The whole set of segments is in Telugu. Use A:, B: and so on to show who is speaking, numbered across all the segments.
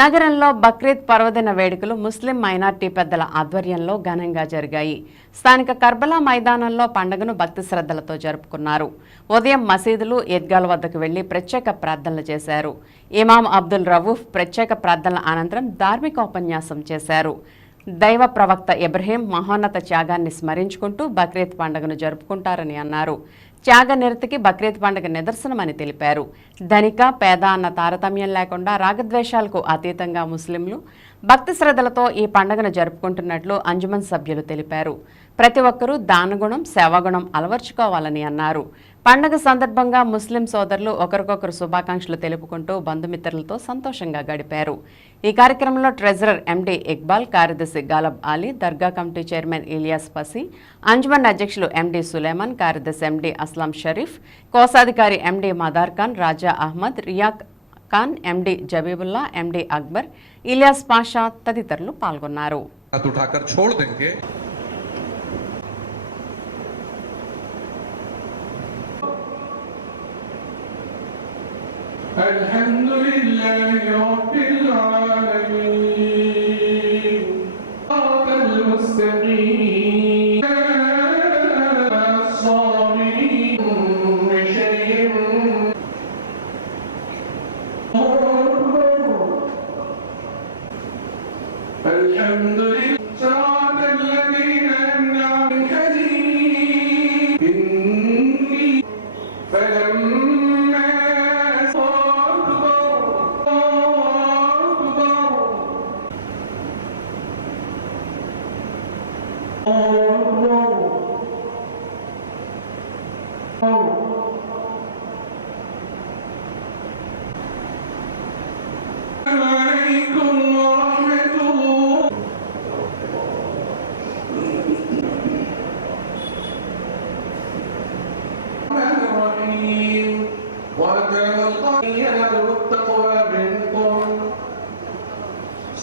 A: నగరంలో బక్రీద్ పర్వదిన వేడుకలు ముస్లిం మైనార్టీ పెద్దల ఆధ్వర్యంలో ఘనంగా జరిగాయి. స్థానిక కర్బలా మైదానంలో పండుగను భక్తి శ్రద్ధలతో జరుపుకున్నారు. ఉదయం మసీదులు ఈద్గాల వద్దకు వెళ్ళి ప్రత్యేక ప్రార్థనలు చేశారు. ఇమాం అబ్దుల్ రవూఫ్ ప్రత్యేక ప్రార్థనల అనంతరం ధార్మిక ఉపన్యాసం చేశారు. దైవ ప్రవక్త ఇబ్రహీం మహోన్నత త్యాగాన్ని స్మరించుకుంటూ బక్రీద్ పండుగను జరుపుకుంటారని అన్నారు. త్యాగ నిరతికి బక్రీద్ పండుగ నిదర్శనమని తెలిపారు. ధనిక పేద అన్న తారతమ్యం లేకుండా రాగద్వేషాలకు అతీతంగా ముస్లింలు భక్తి శ్రద్ధలతో ఈ పండుగను జరుపుకుంటున్నట్లు అంజుమన్ సభ్యులు తెలిపారు. ప్రతి ఒక్కరూ దానగుణం సేవాగుణం అలవర్చుకోవాలని అన్నారు. పండుగ సందర్భంగా ముస్లిం సోదరులు ఒకరికొకరు శుభాకాంక్షలు తెలుపుకుంటూ బంధుమిత్రులతో సంతోషంగా గడిపారు. ఈ కార్యక్రమంలో ట్రెజరర్ ఎండి ఇక్బాల్ కార్యదర్శి గాలబ్ అలీ దర్గా కమిటీ చైర్మన్ ఇలియాస్ పసి అంజుమన్ అధ్యక్షులు ఎండి సులేమాన్ కార్యదర్శి ఎండి అస్లాం షరీఫ్ కోశాధికారి ఎండి మదార్ ఖాన్ రాజా అహ్మద్ రియాక్ ఖాన్ ఎండి జబీబుల్లా ఎండీ అక్బర్ ఇలియాస్ పాషా తదితరులు పాల్గొన్నారు.
B: الحمد لله رب العالمين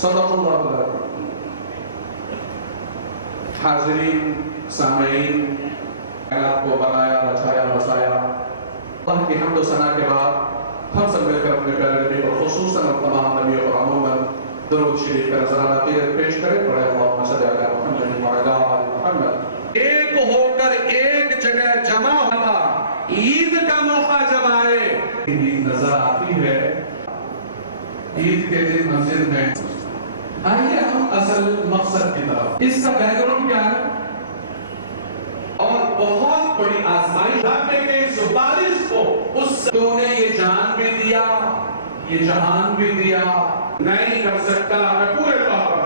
B: صدق اللہ العظیم حاضرین، سامعین کائنات کو بنایا بچایا بسایا. اللہ کی حمد و ثنا کے بعد ہم سب مل کر اپنے پیارے نبی اور
C: خصوصاً تمام نبی اور عموماً درود شریف کا نظرانہ تیرے پیش
B: کریں. بڑے اللہ صلی اللہ محمد وعلا محمد. ایک ہو کر ایک جگہ جمع ہوا عید کا موقع جب
C: آئے عید نظر آتی ہے آئیے ہم اصل مقصد کی طرف۔ اس کا بیک گراؤنڈ
B: کیا ہے؟ اور بہت
C: بڑی آسمائی جاننے کے اس بارش کو، اس
B: تو نے یہ جان بھی دیا، یہ جہان
C: بھی دیا۔ نہیں کر سکتا، میں
B: پورے طور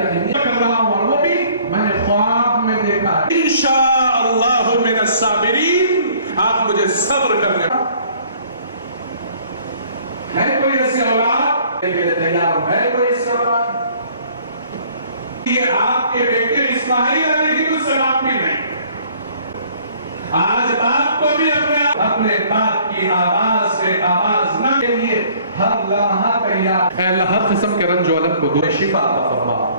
B: نہیں کر رہا
C: ہوں وہ بھی میں نے خواب میں
B: دیکھا۔ انشاءاللہ من السابرین آپ مجھے صبر کرنے۔ ہے کوئی ایسی
C: اولاد؟ آپ کے بیٹے اسماعیل علیہ السلام بھی نہیں۔ آج کو بھی
B: اپنے اپنے باپ کی آواز سے آواز نہ کے لیے ہر لمحہ تیار۔ اے اللہ ہر قسم کے رنج و کو دور شفا عطا فرما۔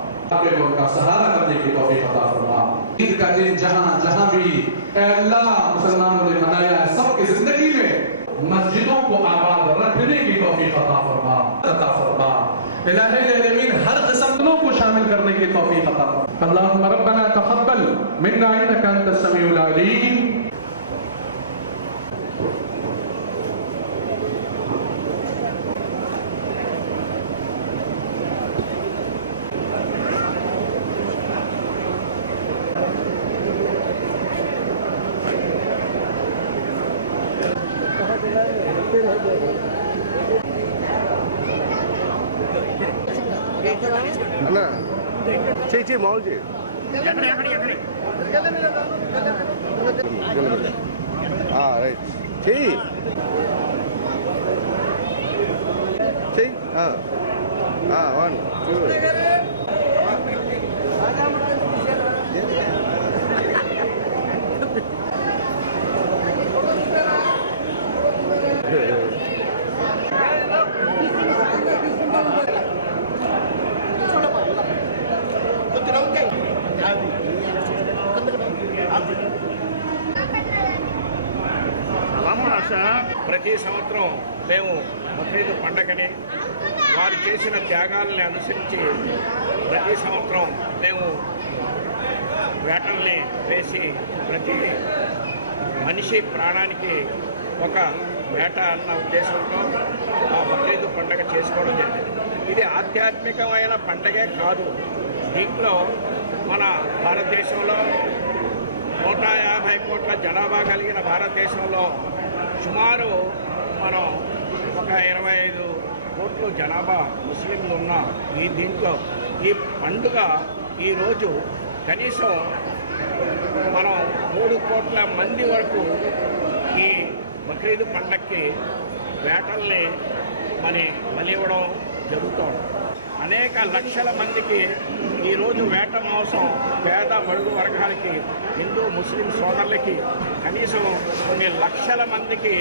B: کا سہارا کرنے کی توفیق عطا فرما۔ عید کا دن جہاں جہاں بھی اے اللہ، مسلمانوں نے منایا ہے سب کی زندگی میں۔ मस्जिदों को आबाद रखने की तौफीक अता फरमा अता फरमा इलाही आलमीन हर किस्म को शामिल करने की तौफीक अता फरमा अल्लाहुम्मा रब्बना तक़ब्बल मिन्ना इन्नका अंतस समीउल अलीम
D: అన్న చేయి చేయి మామూలు చేయి రైట్. చెయ్యి చెయ్యి వన్ టూ.
E: ప్రతి సంవత్సరం మేము బక్రీద్ పండగని వారు చేసిన త్యాగాలని అనుసరించి ప్రతి సంవత్సరం మేము వేటల్ని వేసి ప్రతి మనిషి ప్రాణానికి ఒక వేట అన్న ఉద్దేశంతో ఆ బక్రీద్ పండగ చేసుకోవడం జరిగింది. ఇది ఆధ్యాత్మికమైన పండగే కాదు. దీంట్లో మన భారతదేశంలో నూట యాభై కోట్ల జనాభా కలిగిన భారతదేశంలో సుమారు మనం ఒక ఇరవై ఐదు కోట్లు జనాభా ముస్లింలు ఉన్న ఈ దీంట్లో ఈ పండుగ ఈరోజు కనీసం మనం మూడు కోట్ల మంది వరకు ఈ బక్రీద్ పండక్కి వేటల్ని మరి బలి ఇవ్వడం జరుగుతోంది. అనేక లక్షల మందికి ఈరోజు వేట మాంసం పేద బడుగు వర్గాలకి హిందూ ముస్లిం సోదరులకి కనీసం కొన్ని లక్షల మందికి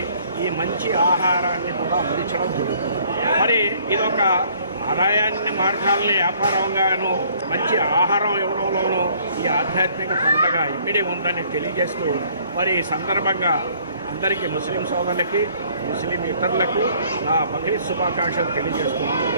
E: ఈ మంచి ఆహారాన్ని కూడా అందించడం జరుగుతుంది. మరి ఇదొక ఆదాయాన్ని మార్గాల్ని వ్యాపారంగాను మంచి ఆహారం ఇవ్వడంలోనూ ఈ ఆధ్యాత్మిక పండుగ ఇమిడి ఉందని తెలియజేస్తూ మరి ఈ సందర్భంగా అందరికీ ముస్లిం సోదరులకి ముస్లిం ఇతరులకు నా బక్రీద్ శుభాకాంక్షలు తెలియజేస్తున్నాను.